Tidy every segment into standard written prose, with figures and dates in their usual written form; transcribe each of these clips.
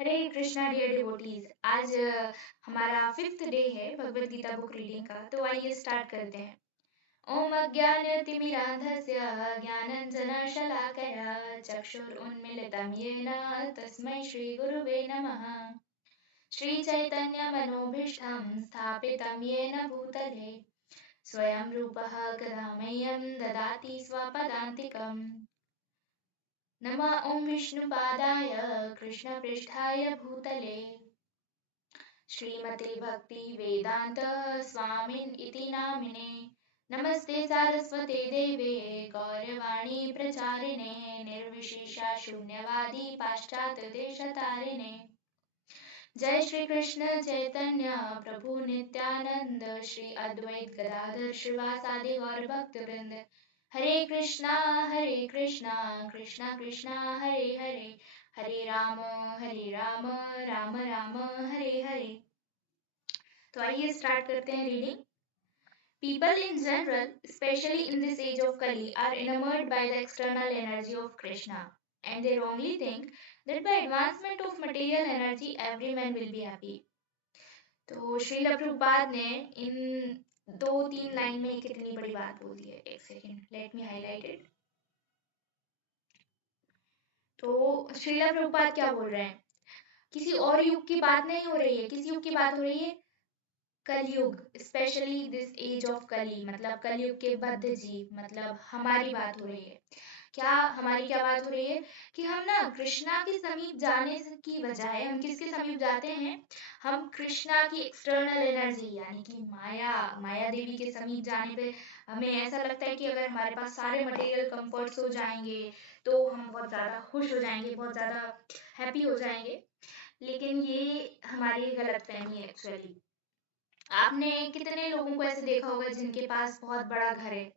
हरे Krishna dear devotees. आज हमारा 5th day है भगवत गीता बुक रीडिंग का। तो आइए स्टार्ट करते हैं। ओम अज्ञानतिमिरान्धस्य ज्ञानाञ्जनशलाकया चक्षुरुन्मीलितं येन तस्मै श्रीगुरुवे नमः। श्रीचैतन्यमनोभीष्टं स्थापितं येन भूतले स्वयं रूपः कदा मह्यं ददाति स्वपदान्तिकम्। नमः ॐ विष्णुपादाय कृष्णपृष्ठाय भूतले श्रीमते भक्ति वेदांत स्वामिन इति नामिने। नमस्ते सारस्वते देवे गौरवाणी प्रचारिणे निर्विशेषा शून्यवादी पाश्चात्य देशतारिणे। जय श्री कृष्ण चैतन्य प्रभु नित्यानंद श्री अद्वैत गदाधर श्रीवासादि गौर भक्त वृंद। हरे कृष्णा कृष्णा कृष्णा हरे हरे, हरे राम राम राम हरे हरे। तो आइए स्टार्ट करते हैं reading. People in general, especially in this age of Kali, are enamored by the external energy of Krishna, and they wrongly think that by advancement of material energy, every man will be happy. तो श्रील प्रभुपाद ने इन 2-3 line में कितनी बड़ी बात बोल दी है। एक second, let me highlight it. तो श्रील प्रभुपाद क्या बोल रहे हैं? किसी और युग की बात नहीं हो रही है। किस युग की बात हो रही है? कलयुग, स्पेशली दिस एज ऑफ कली, मतलब कलयुग के बद्ध जीव, मतलब हमारी बात हो रही है। क्या हमारी क्या बात हो रही है कि हम ना कृष्णा के समीप जाने की बजाय हम किसके समीप जाते हैं? हम कृष्णा की एक्सटर्नल एनर्जी यानी कि माया देवी के समीप जाने पे हमें ऐसा लगता है कि अगर हमारे पास सारे मटेरियल कंफर्ट्स हो जाएंगे तो हम बहुत ज़्यादा खुश हो जाएंगे, बहुत ज़्यादा हैप्पी हो जाएंगे। लेकिन ये हमारी गलतफहमी है एक्चुअली। आपने कितने लोगों को ऐसे देखा होगा जिनके पास बहुत बड़ा घर है,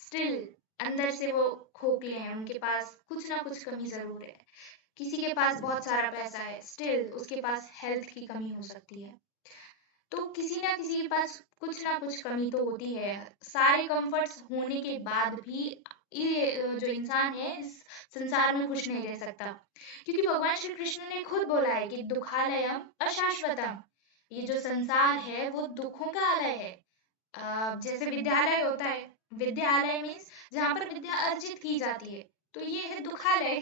स्टिल अंदर से वो खोखले हैं, उनके पास कुछ ना कुछ कमी जरूर है। किसी के पास बहुत सारा पैसा है, स्टिल उसके पास हेल्थ की कमी हो सकती है। तो किसी ना किसी के पास कुछ ना कुछ कमी तो होती है। सारे कंफर्ट्स होने के बाद भी ये जो इंसान है इस संसार में खुश नहीं रह सकता, क्योंकि भगवान श्री कृष्ण ने खुद बोला है कि दुखालयम अशाश्वतम। ये जो संसार है वो दुखों का आलय है। जैसे विद्यालय होता है, विद्यालय मीन्स जहाँ पर विद्या अर्जित की जाती है, तो ये है दुखालय।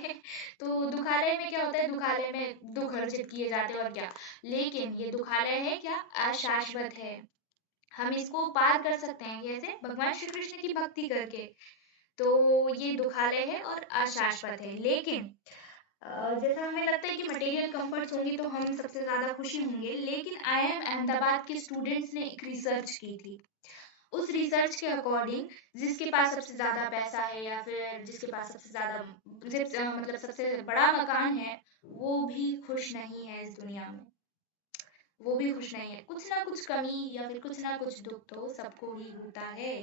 तो दुखालय में क्या होता है? दुखालय में दुख अर्जित किए जाते हैं और क्या। लेकिन ये दुखालय है क्या? अशाश्वत है। हम इसको पार कर सकते हैं कैसे? भगवान श्री कृष्ण की भक्ति करके। तो ये दुखालय है और अशाश्वत है। लेकिन जैसा हमें लगता है कि मटेरियल कंफर्ट्स होंगे तो हम सबसे ज्यादा खुशी होंगे, लेकिन IIM अहमदाबाद के स्टूडेंट्स ने एक रिसर्च की थी। उस रिसर्च के अकॉर्डिंग जिसके पास सबसे ज्यादा पैसा है या फिर जिसके पास सबसे ज्यादा मतलब सबसे बड़ा मकान है, वो भी खुश नहीं है इस दुनिया में। वो भी खुश नहीं है। कुछ ना कुछ कमी या फिर कुछ ना कुछ दुख तो सबको ही होता है।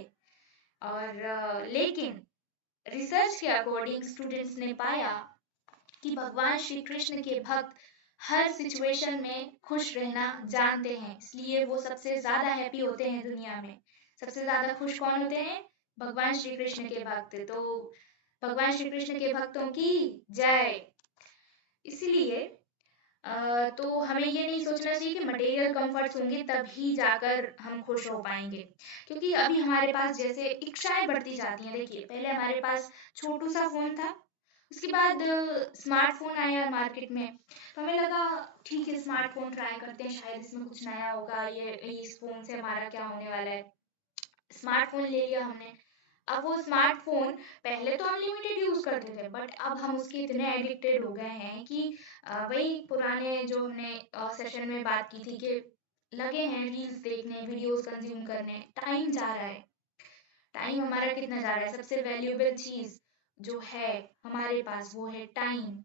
और लेकिन रिसर्च के अकॉर्डिंग स्टूडेंट्स ने पाया कि भगवान श्री कृष्ण के भक्त हर सिचुएशन में खुश रहना जानते हैं, इसलिए वो सबसे ज्यादा हैप्पी होते हैं दुनिया में। सबसे ज्यादा खुश कौन होते हैं? भगवान श्री कृष्ण के भक्त। तो भगवान श्री कृष्ण के भक्तों की जय। इसलिए तो हमें ये नहीं सोचना चाहिए कि मटेरियल कंफर्ट्स होंगे तभी जाकर हम खुश हो पाएंगे, क्योंकि अभी हमारे पास जैसे इच्छाएं बढ़ती जाती हैं। देखिए, पहले हमारे पास छोटू सा फोन था, उसके बाद स्मार्टफोन आया मार्केट में, तो हमें लगा ठीक है स्मार्टफोन ट्राई करते हैं, शायद इसमें कुछ नया होगा, ये इस फोन से हमारा क्या होने वाला है। स्मार्टफोन ले लिया हमने। अब वो स्मार्टफोन पहले तो अनलिमिटेड यूज करते थे, बट अब हम उसके इतने एडिक्टेड हो गए हैं कि वही पुराने जो हमने सेशन में बात की थी कि लगे हैं रील्स देखने, वीडियोस कंज्यूम करने। टाइम जा रहा है। टाइम हमारा कितना जा रहा है? सबसे वैल्यूएबल चीज जो है हमारे पास वो है टाइम।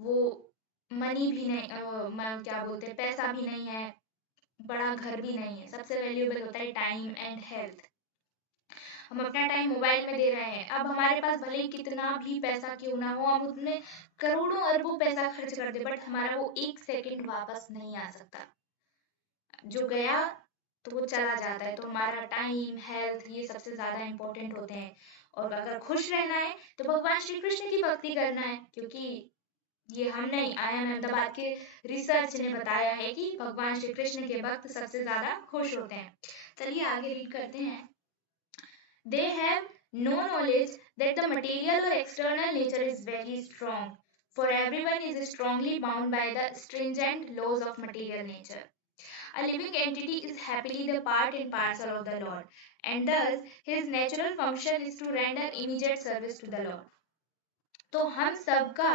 वो मनी भी नहीं, क्या बोलते हैं, पैसा भी नहीं है, बड़ा घर भी नहीं है। सबसे वैल्यूएबल होता है टाइम एंड हेल्थ। हम अपना टाइम मोबाइल में दे रहे हैं। अब हमारे पास भले ही कितना भी पैसा क्यों ना हो, हम उसमें करोड़ों अरबों पैसा खर्च कर दे, बट हमारा वो एक सेकंड वापस नहीं आ सकता। जो गया तो वो चला जाता है। तो हमारा टाइम, हेल्थ, ये सबसे ज्यादा इंपॉर्टेंट होते हैं। और अगर खुश रहना है तो भगवान श्री कृष्ण की भक्ति करना है, क्योंकि ये हम नहीं, IIM अहमदाबाद के रिसर्च ने बताया है कि भगवान श्री कृष्ण के भक्त सबसे ज्यादा खुश होते हैं। चलिए आगे रीड करते हैं। They have no knowledge that the material or external nature is very strong, for everyone is strongly bound by the stringent laws of material nature. A living entity is happily the part and parcel of the Lord, and thus his natural function is to render immediate service to the Lord. तो हम सबका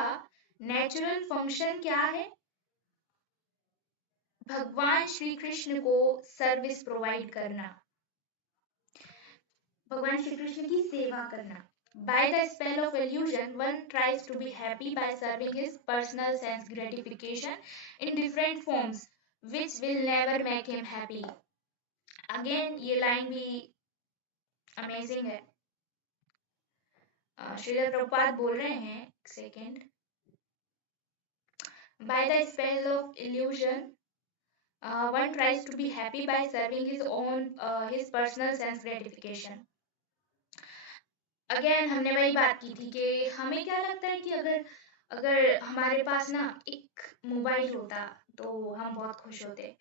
natural function क्या है? भगवान श्री कृष्ण को service provide करना, भगवान श्री कृष्ण की सेवा करना. By the spell of illusion, one tries to be happy by serving his personal sense gratification in different forms, which will never make him happy. Again, ये लाइन भी अमेजिंग है. श्रील प्रभुपाद बोल रहे हैं, second. By the spell of illusion, one tries to be happy by serving his personal sense gratification. Again हमने वही बात की थी कि हमें क्या लगता है कि अगर अगर हमारे पास ना एक मोबाइल होता तो हम बहुत खुश होते.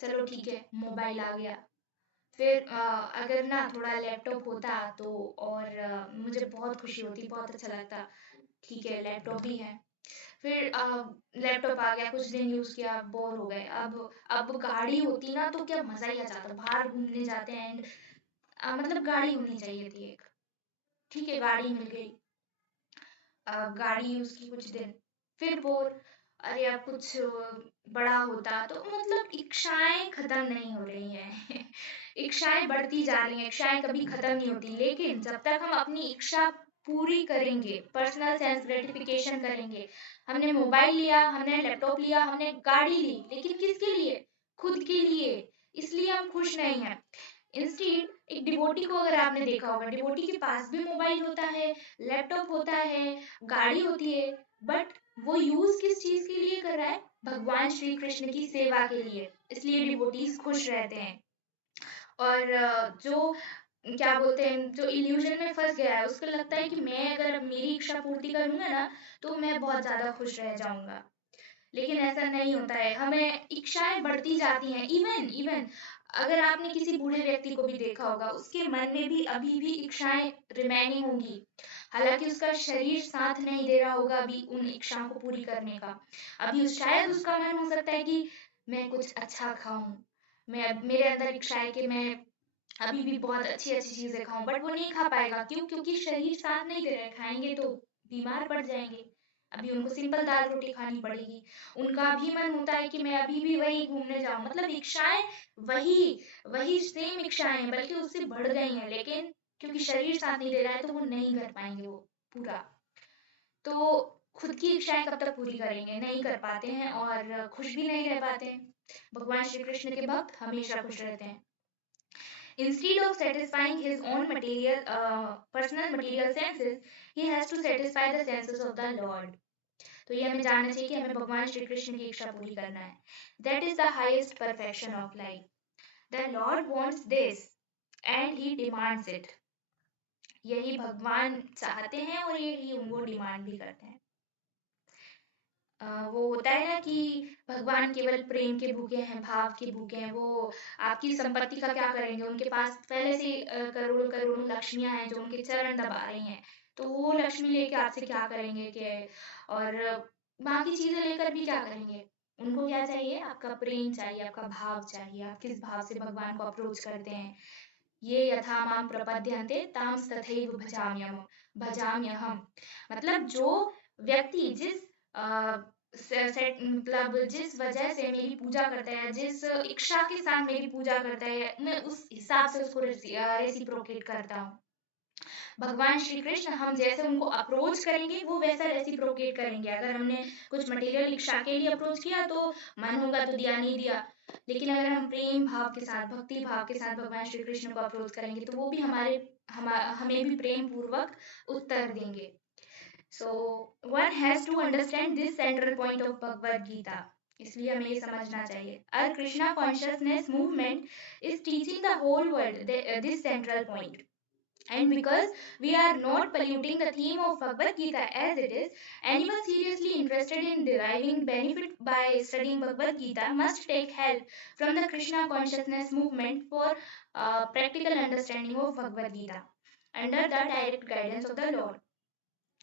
चलो ठीक है, मोबाइल आ गया. फिर अगर ना थोड़ा लैपटॉप होता तो और मुझे बहुत खुशी होती, बहुत अच्छा लगता. ठीक है, लैपटॉप भी है. फिर लैपटॉप आ गया, कुछ दिन यूज किया, बोर हो गए. अब गाड़ी होती ना तो क्या मजा ही आ जाता. बाहर घूमने जाते हैं एंड मतलब गाड़ी होनी चाहिए थी एक. ठीक है, गाड़ी मिल गई. गाड़ी यूज की कुछ दिन, फिर बोर. अरे अब कुछ बड़ा होता तो मतलब इच्छाएं खत्म नहीं हो रही हैं. इच्छाएं बढ़ती जा रही हैं, इच्छाएं कभी खत्म नहीं होती. लेकिन जब तक हम अपनी इच्छा पूरी करेंगे, पर्सनल सेल्फ ग्रेटिफिकेशन करेंगे. हमने मोबाइल लिया, हमने लैपटॉप लिया, हमने गाड़ी ली, लेकिन किसके लिए? खुद के लिए. इसलिए हम खुश नहीं हैं. इंस्टीड एक डिवोटी को अगर आपने देखा होगा, डिवोटी के पास भी मोबाइल होता है, लैपटॉप होता है, गाड़ी होती है, बट वो यूज किस चीज के लिए कर रहा है? भगवान श्री कृष्ण की सेवा के लिए. इसलिए डिवोटीज खुश रहते हैं. और जो क्या बोलते हैं, जो इल्यूजन में फंस गया है, उसको लगता है कि मैं अगर मेरी इच्छा पूर्ति करूंगा ना तो मैं बहुत ज्यादा खुश रह जाऊंगा. लेकिन ऐसा नहीं होता है, हमें इच्छाएं बढ़ती जाती हैं. इवन इवन अगर आपने किसी बूढ़े व्यक्ति को भी देखा होगा, उसके मन में भी अभी भी इच्छाएं रिमेनिंग होंगी. हालांकि उसका शरीर साथ नहीं दे रहा होगा अभी उन इच्छाओं को पूरी करने का. अभी शायद उसका मन हो सकता है कि मैं कुछ अच्छा खाऊं, मैं मेरे अंदर इच्छा है कि मैं अभी भी बहुत अच्छी अच्छी चीजें खाऊं, बट वो नहीं खा पाएगा. क्यों? क्योंकि शरीर साथ नहीं दे रहा है. खाएंगे तो बीमार पड़ जाएंगे. अभी उनको सिंपल दाल रोटी खानी पड़ेगी. उनका भी मन होता है कि मैं अभी भी वही घूमने जाऊं. मतलब इच्छाएं वही वही सेम इच्छाएं हैं, बल्कि उससे बढ़ गई हैं. लेकिन क्योंकि शरीर साथ नहीं दे रहा है तो वो नहीं कर पाएंगे वो पूरा. तो खुद की इच्छाएं कब तक पूरी करेंगे? नहीं कर पाते हैं और खुश भी नहीं रह पाते हैं. भगवान श्री कृष्ण के भक्त हमेशा खुश रहते हैं. Instead of satisfying his own personal material senses, he has to satisfy the senses of the Lord. तो ये हमें जानना चाहिए कि हमें भगवान श्री कृष्ण की इच्छा पूरी करना है. That is the highest perfection of life. The Lord wants this and he demands it. यही भगवान चाहते हैं और यही वो डिमांड भी करते हैं. वो होता है ना कि भगवान केवल प्रेम के भूखे हैं, भाव के भूखे हैं. वो आपकी संपत्ति का क्या करेंगे? उनके पास पहले से करोड़ों करोड़ों लक्ष्मियां हैं जो उनके चरण दबा रही हैं. तो वो लक्ष्मी लेके आपसे क्या करेंगे कि और बाकी चीजें लेकर भी क्या करेंगे? उनको क्या चाहिए? आपका प्रेम चाहिए, आपका भाव चाहिए. आप किस भाव से भगवान को अप्रोच करते हैं? ये यथा माम प्रपद्यन्ते ताम तथैव भजाम्यहम्. मतलब जो व्यक्ति जिस मतलब जिस वजह से मेरी पूजा करता है, जिस इच्छा के साथ मेरी पूजा करता है, मैं उस हिसाब से उसको रेसिप्रोकेट करता हूँ. भगवान श्री कृष्ण हम जैसे उनको अप्रोच करेंगे वो वैसा रेसिप्रोकेट करेंगे. अगर हमने कुछ मटेरियल इच्छा के लिए अप्रोच किया तो मन होगा तो दिया, नहीं दिया. लेकिन अगर हम प्रेम भाव के साथ, भक्ति भाव के साथ भगवान श्री कृष्ण को अप्रोच करेंगे तो वो भी हमें भी प्रेम पूर्वक उत्तर देंगे. So one has to understand this central point of Bhagavad Gita. इसलिए हमें ये समझना चाहिए. Our Krishna consciousness movement is teaching the whole world this central point. And because we are not polluting the theme of Bhagavad Gita as it is, anyone seriously interested in deriving benefit by studying Bhagavad Gita must take help from the Krishna consciousness movement for practical understanding of Bhagavad Gita under the direct guidance of the Lord.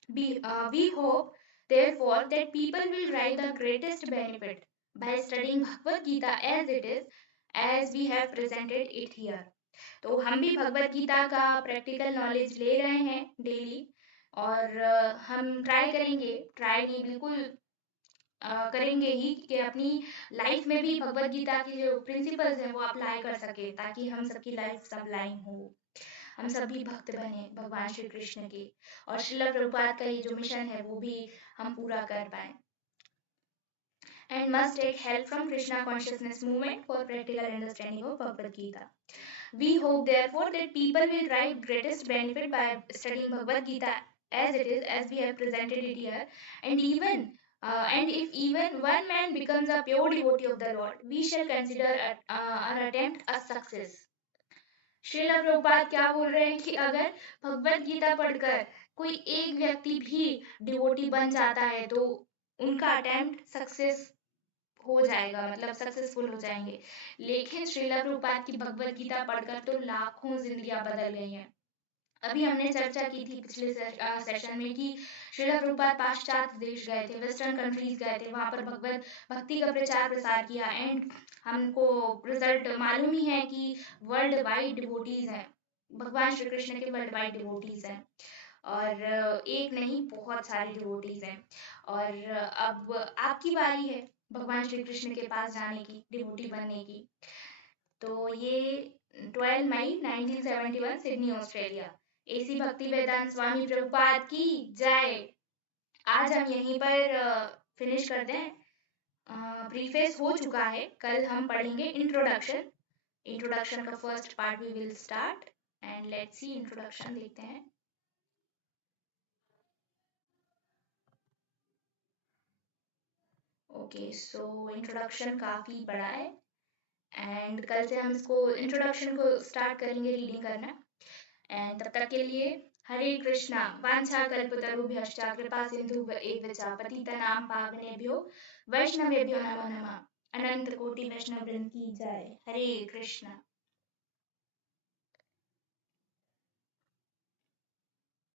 We hope, therefore, that people will derive the greatest benefit by studying Bhagavad Gita as it is, as we have presented it here. तो हम भी भगवत गीता का practical knowledge ले रहे हैं daily, और हम try नहीं बिल्कुल करेंगे ही कि अपनी लाइफ में भी भगवत गीता के जो प्रिंसिपल्स हैं वो अप्लाई कर सके, ताकि हम सबकी लाइफ सबलाइन हो, हम सभी भक्त बने भगवान श्री कृष्ण के, और श्रील प्रभुपाद का ये जो मिशन है वो भी हम पूरा कर पाए. And must take help from Krishna consciousness movement for practical understanding of Bhagavad Gita. We hope therefore that people will derive greatest benefit by studying Bhagavad Gita as it is, as we have presented it here, and if even one man becomes a pure devotee of the Lord, we shall consider our attempt a success. Srila Prabhupada क्या बोल रहे हैं कि अगर भगवत गीता पढ़कर कोई एक व्यक्ति भी डिवोटी बन जाता है तो उनका अटेम्प्ट सक्सेस हो जाएगा, मतलब सक्सेसफुल हो जाएंगे. लेकिन श्रील प्रभुपाद की भगवत गीता पढ़कर तो लाखों जिंदगियां बदल गई हैं. अभी हमने चर्चा की थी पिछले सेशन में कि श्रील प्रभुपाद पाश्चात्य देश गए थे, वेस्टर्न कंट्रीज गए थे, वहां पर भगवत भक्ति का प्रचार प्रसार किया, एंड हमको रिजल्ट मालूम ही है कि वर्ल्ड वाइड डिवोटीज हैं, भगवान श्री कृष्ण के वर्ल्ड वाइड डिवोटीज हैं, और एक नहीं बहुत सारे डिवोटीज हैं. और अब आपकी बारी है भगवान श्री कृष्ण के पास जाने की, डिवोटी बनने की. तो ये 12 मई 1971 सिडनी ऑस्ट्रेलिया. एसी भक्ति वेदांत स्वामी प्रभुपाद की जय. आज हम यहीं पर फिनिश कर दें. प्रीफेस हो चुका है, कल हम पढ़ेंगे इंट्रोडक्शन का first part we will start, and let's see introduction देखते हैं. ओके, सो इंट्रोडक्शन काफ़ी बड़ा है, एंड कल से हम इसको इंट्रोडक्शन को स्टार्ट करेंगे रीडिंग करना. एंड तब तक के लिए हरे कृष्णा. वांछा कल्पतरुभ्यश्च कृपा सिंधु एव च पतितनां पावनेभ्यो वैष्णवेभ्यो नमो नमः. अनंत कोटि वैष्णव वृंद की जय. हरे कृष्णा.